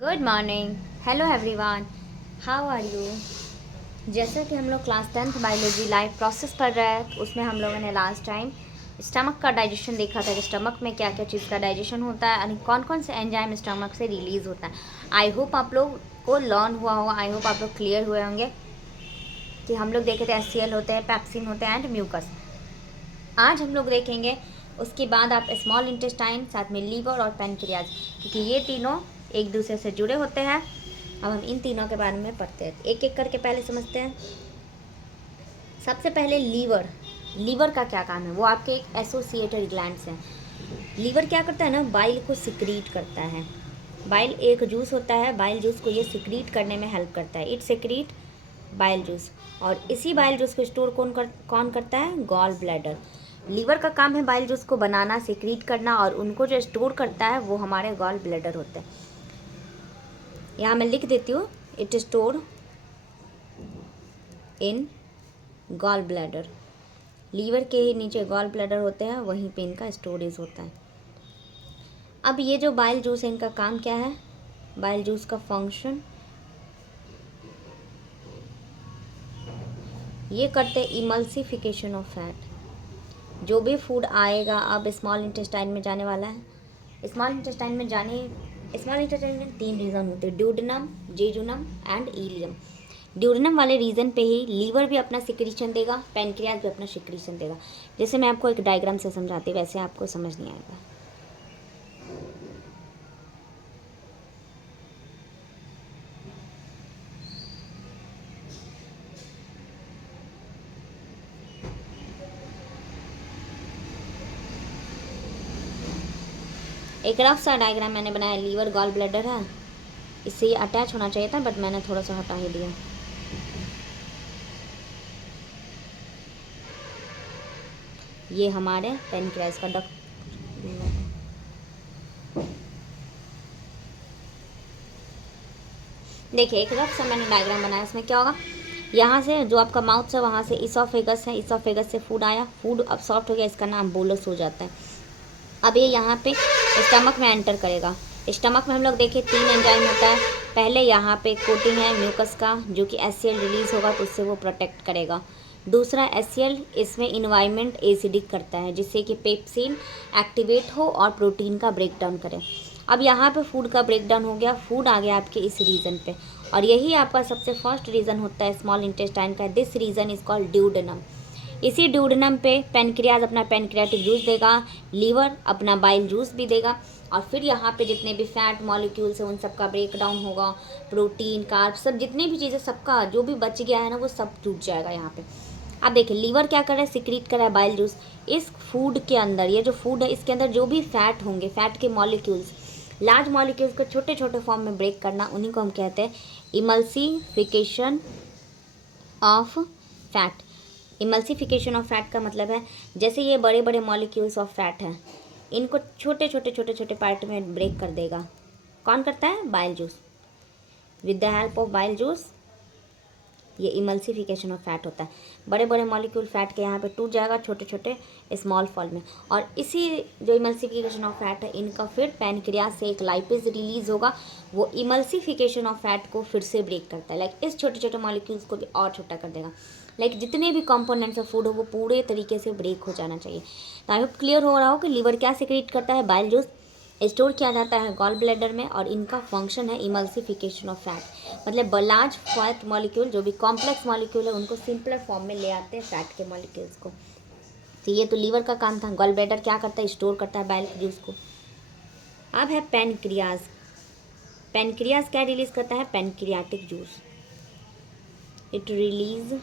Good morning. Hello everyone, how are you. जैसे कि हम लोग class 10th biology life process पढ़ रहे हैं, उसमें हम लोगों ने लास्ट टाइम स्टमक का डाइजेशन देखा था कि स्टमक में क्या क्या चीज़ का डाइजेशन होता है और कौन कौन से एंजाइम स्टमक से रिलीज़ होता है। आई होप आप लोग को लर्न हुआ होगा, आई होप आप लोग क्लियर हुए होंगे कि हम लोग देखे थे HCl होते हैं, पैप्सिन होते हैं एंड म्यूकस। आज हम लोग देखेंगे उसके बाद आप स्मॉल इंटेस्टाइन, साथ में लीवर और पैनक्रियाज, क्योंकि ये तीनों एक दूसरे से जुड़े होते हैं। अब हम इन तीनों के बारे में पढ़ते हैं, एक एक करके पहले समझते हैं। सबसे पहले लीवर। लीवर का क्या काम है? वो आपके एक एसोसिएटेड ग्लैंड्स हैं। लीवर क्या करता है ना, बाइल को सिक्रीट करता है। बाइल एक जूस होता है, बाइल जूस को ये सिक्रीट करने में हेल्प करता है। It secrete bile juice. और इसी बाइल जूस को स्टोर कौन करता है? Gall bladder. लीवर का काम है बाइल जूस को बनाना, सिक्रीट करना, और उनको जो स्टोर करता है वो हमारे गॉल ब्लैडर होते हैं। यहाँ मैं लिख देती हूँ, it store in gall bladder. Liver के ही नीचे गॉल ब्लैडर होते हैं, वहीं पे इनका स्टोरेज होता है। अब ये जो बाइल जूस है, इनका काम क्या है? बाइल जूस का फंक्शन ये करते इमल्सिफिकेशन ऑफ फैट। जो भी फूड आएगा अब स्मॉल इंटेस्टाइन में जाने वाला है। स्मॉल इंटेस्टाइन में 3 रीज़न होते हैं, duodenum, jejunum and ileum. Duodenum वाले रीजन पे ही लीवर भी अपना सिक्रीशन देगा, पैनक्रियाज भी अपना सिक्रीशन देगा। जैसे मैं आपको एक डायग्राम से समझाती, वैसे आपको समझ नहीं आएगा। एक रफ सा डायग्राम मैंने बनाया, लीवर गॉल ब्लैडर है, इससे ये अटैच होना चाहिए था बट मैंने थोड़ा सा हटा ही दिया। ये हमारे पैनक्रियाज का डक्ट। देखिए एक रफ सा मैंने डायग्राम बनाया, इसमें क्या होगा, यहाँ से जो आपका माउथ है वहाँ से इसोफेगस है, इसोफेगस से फूड आया, फूड अब्सॉर्ब हो गया, इसका नाम बोलस हो जाता है। अब ये यहाँ पे स्टमक में एंटर करेगा। स्टमक में हम लोग देखें 3 एंजाइम होता है। पहले यहाँ पे कोटिंग है म्यूकस का, जो कि HCl रिलीज़ होगा तो उससे वो प्रोटेक्ट करेगा। दूसरा HCl इसमें इन्वायरमेंट एसिडिक करता है, जिससे कि पेप्सिन एक्टिवेट हो और प्रोटीन का ब्रेक डाउन करे। अब यहाँ पे फूड का ब्रेक डाउन हो गया, फूड आ गया आपके इस रीजन पे, और यही आपका सबसे फर्स्ट रीजन होता है स्मॉल इंटेस्टाइन का। This region is called duodenum. इसी ड्यूडेनम पे पैनक्रियाज अपना पैनक्रियाटिक जूस देगा, लीवर अपना बाइल जूस भी देगा, और फिर यहाँ पे जितने भी फैट मॉलिक्यूल्स हैं उन सब का ब्रेक डाउन होगा, प्रोटीन कार्ब सब जितने भी चीज़ें, सबका जो भी बच गया है ना वो सब टूट जाएगा यहाँ पे। अब देखिए लीवर क्या कर रहा है, सिक्रीट कर रहा है बाइल जूस। इस फूड के अंदर, ये जो फूड है इसके अंदर जो भी फैट होंगे, फैट के मॉलिक्यूल्स, लार्ज मॉलिक्यूल्स को छोटे छोटे फॉर्म में ब्रेक करना, उन्हीं को हम कहते हैं emulsification of fat. Emulsification of fat का मतलब है, जैसे ये बड़े बड़े मॉलिक्यूल्स ऑफ फैट हैं, इनको छोटे छोटे छोटे छोटे पार्ट में ब्रेक कर देगा। कौन करता है? Bile juice. With the help of bile juice ये इमल्सिफिकेशन ऑफ फैट होता है। बड़े बड़े मॉलिक्यूल फैट के यहाँ पे टूट जाएगा छोटे छोटे स्मॉल फॉल में, और इसी जो इमल्सिफिकेशन ऑफ फैट है, इनका फिर पैनक्रियाज से एक लाइपेज रिलीज होगा, वो इमल्सिफिकेशन ऑफ फैट को फिर से ब्रेक करता है। लाइक इस छोटे छोटे मॉलिक्यूल्स को भी और छोटा कर देगा। लाइक जितने भी कंपोनेंट्स ऑफ फूड हो वो पूरे तरीके से ब्रेक हो जाना चाहिए। तो आई होप क्लियर हो रहा हो कि लीवर क्या सिक्रीट करता है? बाइल जूस स्टोर किया जाता है गॉल ब्लैडर में, और इनका फंक्शन है इमल्सिफिकेशन ऑफ फैट। मतलब लार्ज फैट मॉलिक्यूल, जो भी कॉम्प्लेक्स मॉलिक्यूल है, उनको सिंपलर फॉर्म में ले आते हैं फैट के मॉलिक्यूल्स को। तो ये तो लीवर का काम था। गॉल ब्लैडर क्या करता है? स्टोर करता है बाइल जूस को। अब है पैनक्रियाज। पैनक्रियाज क्या रिलीज करता है? Pancreatic juice. It release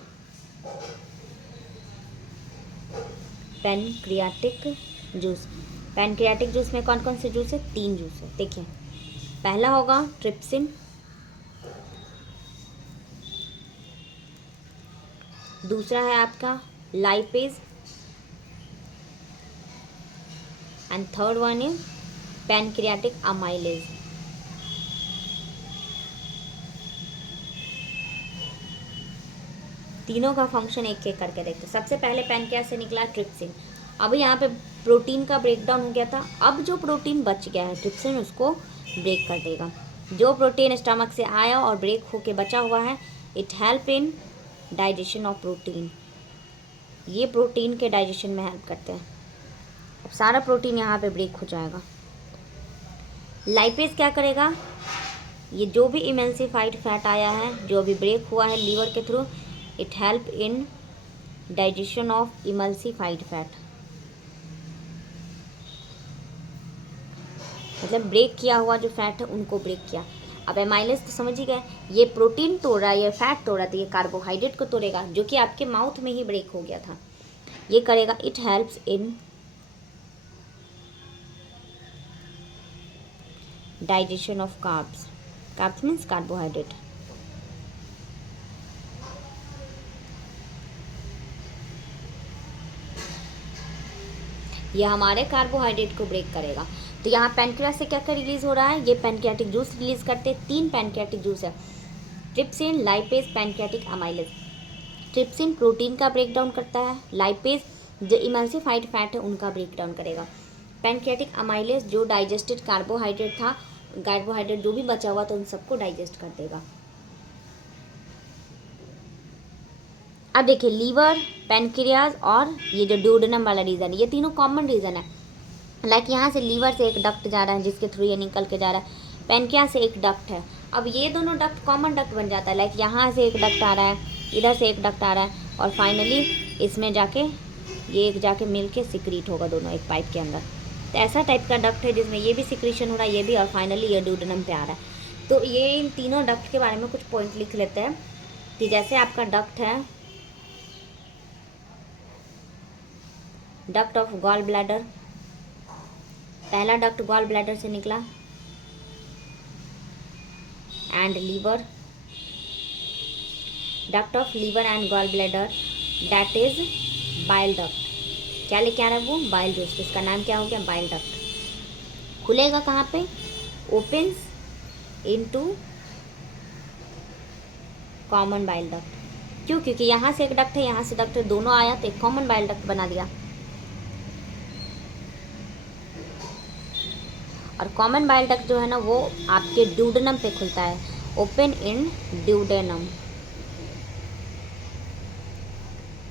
pancreatic juice. Pancreatic juice में कौन कौन से जूस है? 3 जूस है। देखिए पहला होगा ट्रिप्सिन, दूसरा है आपका lipase, and third one is pancreatic amylase. तीनों का फंक्शन एक एक करके देखते हैं। सबसे पहले पैनक्रियाज से निकला ट्रिप्सिन। अब यहाँ पे प्रोटीन का ब्रेकडाउन हो गया था, अब जो प्रोटीन बच गया है ट्रिप्सिन उसको ब्रेक कर देगा। जो प्रोटीन स्टमक से आया और ब्रेक होके बचा हुआ है, it help in digestion of protein. ये प्रोटीन के डाइजेशन में हेल्प करते हैं। अब सारा प्रोटीन यहाँ पे ब्रेक हो जाएगा। लाइपेज क्या करेगा, ये जो भी इमल्सिफाइड फैट आया है, जो भी ब्रेक हुआ है लीवर के through, it help in digestion of emulsified fat. मतलब ब्रेक किया हुआ जो फैट है उनको ब्रेक किया। अब एमाइलेज तो समझ ही गए, ये प्रोटीन तोड़ रहा है, ये फैट तोड़ रहा है, तो ये कार्बोहाइड्रेट को तोड़ेगा जो कि आपके माउथ में ही ब्रेक हो गया था। ये करेगा, it helps in digestion of carbs. Carbs means carbohydrate. ये हमारे कार्बोहाइड्रेट को ब्रेक करेगा। तो यहाँ पैनक्रियास से क्या क्या रिलीज हो रहा है, ये पैनक्रियाटिक जूस रिलीज करते हैं। 3 पैनक्रियाटिक जूस है, trypsin, lipase, pancreatic amylase. Trypsin protein का ब्रेक डाउन करता है, लाइपेज जो इमल्सिफाइड फैट है उनका ब्रेक डाउन करेगा, पैनक्रियाटिक अमाइलेज जो डाइजेस्टेड कार्बोहाइड्रेट था, कार्बोहाइड्रेट जो भी बचा हुआ तो उन सबको डाइजेस्ट कर देगा। अब देखिए, लीवर, पैनक्रियाज और ये जो ड्यूडेनम वाला रीजन, ये तीनों कॉमन रीजन है। लाइक यहाँ से लीवर से एक डक्ट जा रहा है जिसके थ्रू ये निकल के जा रहा है, पैनक्रियाज से एक डक्ट है। अब ये दोनों डक्ट कॉमन डक्ट बन जाता है। लाइक यहाँ से एक डक्ट आ रहा है, इधर से एक डक्ट आ रहा है, और फाइनली इसमें जाके ये एक जाके मिल के सिक्रीट होगा दोनों एक पाइप के अंदर। तो ऐसा टाइप का डक्ट है जिसमें ये भी सिक्रीशन हो रहा है, ये भी, और फाइनली ये ड्यूडेनम पे आ रहा है। तो ये इन तीनों डक्ट के बारे में कुछ पॉइंट लिख लेते हैं कि जैसे आपका डक्ट है, डक्ट ऑफ गॉल ब्लैडर, पहला डक्ट गॉल ब्लैडर से निकला, and liver, duct of liver and gall bladder, that is bile duct. क्या लेके आ रहा है वो, बाइल जूस। इसका नाम क्या हो गया, बाइल डक्ट। खुलेगा कहाँ पे, opens into common bile duct. क्यों, क्योंकि यहाँ से एक डक्ट है, यहाँ से डक्ट है, दोनों आया तो एक कॉमन बाइल डक्ट बना दिया। और कॉमन बाइल डक्ट जो है ना वो आपके ड्यूडेनम पे खुलता है, ओपन इन ड्यूडेनम।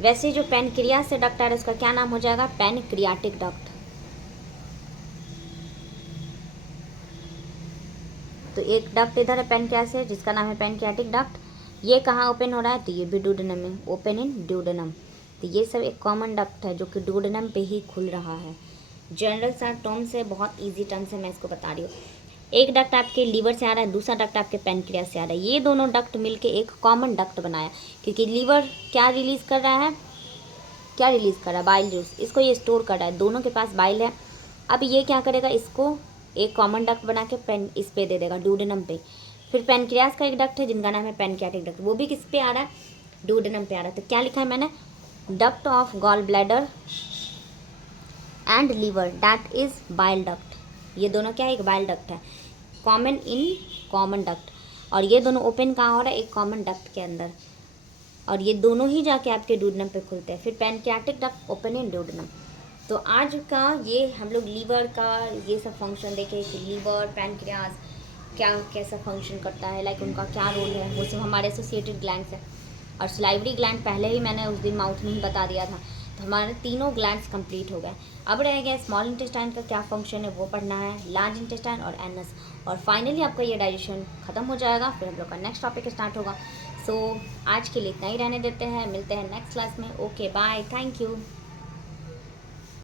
वैसे जो पैनक्रियाज से डक्ट आ रहा है उसका क्या नाम हो जाएगा, पैनक्रियाटिक डक्ट। तो एक डक्ट इधर है पैनक्रियाज से जिसका नाम है पैनक्रियाटिक डक्ट। ये कहाँ ओपन हो रहा है, तो ये भी ड्यूडेनम में, ओपन इन ड्यूडेनम। तो ये सब एक कॉमन डक्ट है जो कि ड्यूडेनम पे ही खुल रहा है। जनरल सा टर्म से, बहुत इजी टर्म से मैं इसको बता रही हूँ। एक डक्ट आपके लीवर से आ रहा है, दूसरा डक्ट आपके पैनक्रियाज से आ रहा है। ये दोनों डक्ट मिलके एक कॉमन डक्ट बनाया, क्योंकि लीवर क्या रिलीज़ कर रहा है, क्या रिलीज़ कर रहा है, बाइल जूस। इसको ये स्टोर कर रहा है, दोनों के पास बाइल है। अब ये क्या करेगा, इसको एक कॉमन डक्ट बना के इस पे दे देगा, ड्यूडेनम पे। फिर पैनक्रियाज का एक डक्ट है जिनका नाम है पैनक्रियाटिक डक्ट, वो भी किस पे आ रहा है, ड्यूडेनम पे आ रहा है। तो क्या लिखा है मैंने, duct of gall bladder and liver, that is bile duct. ये दोनों क्या है, एक बाइल डक्ट है, कॉमन इन कॉमन डक्ट। और ये दोनों ओपन कहाँ हो रहा है, एक कॉमन डक्ट के अंदर। और ये दोनों ही जाके आपके ड्यूडेनम पे खुलते हैं। फिर pancreatic duct, open in duodenum. तो आज का ये हम लोग लीवर का ये सब फंक्शन देखे कि लीवर, पैनक्रियाज क्या कैसा फंक्शन करता है, लाइक उनका क्या रोल है। वो सब हमारे एसोसिएटेड ग्लैंड्स है। और सलाइवरी ग्लैंड पहले ही मैंने उस दिन माउथ में ही बता दिया था। तो हमारे तीनों ग्लैंड्स कंप्लीट हो गए। अब रह गया स्मॉल इंटेस्टाइन का क्या फंक्शन है वो पढ़ना है, लार्ज इंटेस्टाइन और एनस। और फाइनली आपका ये डाइजेशन ख़त्म हो जाएगा, फिर हम लोग का नेक्स्ट टॉपिक स्टार्ट होगा। सो आज के लिए इतना ही रहने देते हैं, मिलते हैं नेक्स्ट क्लास में। Okay bye, thank you.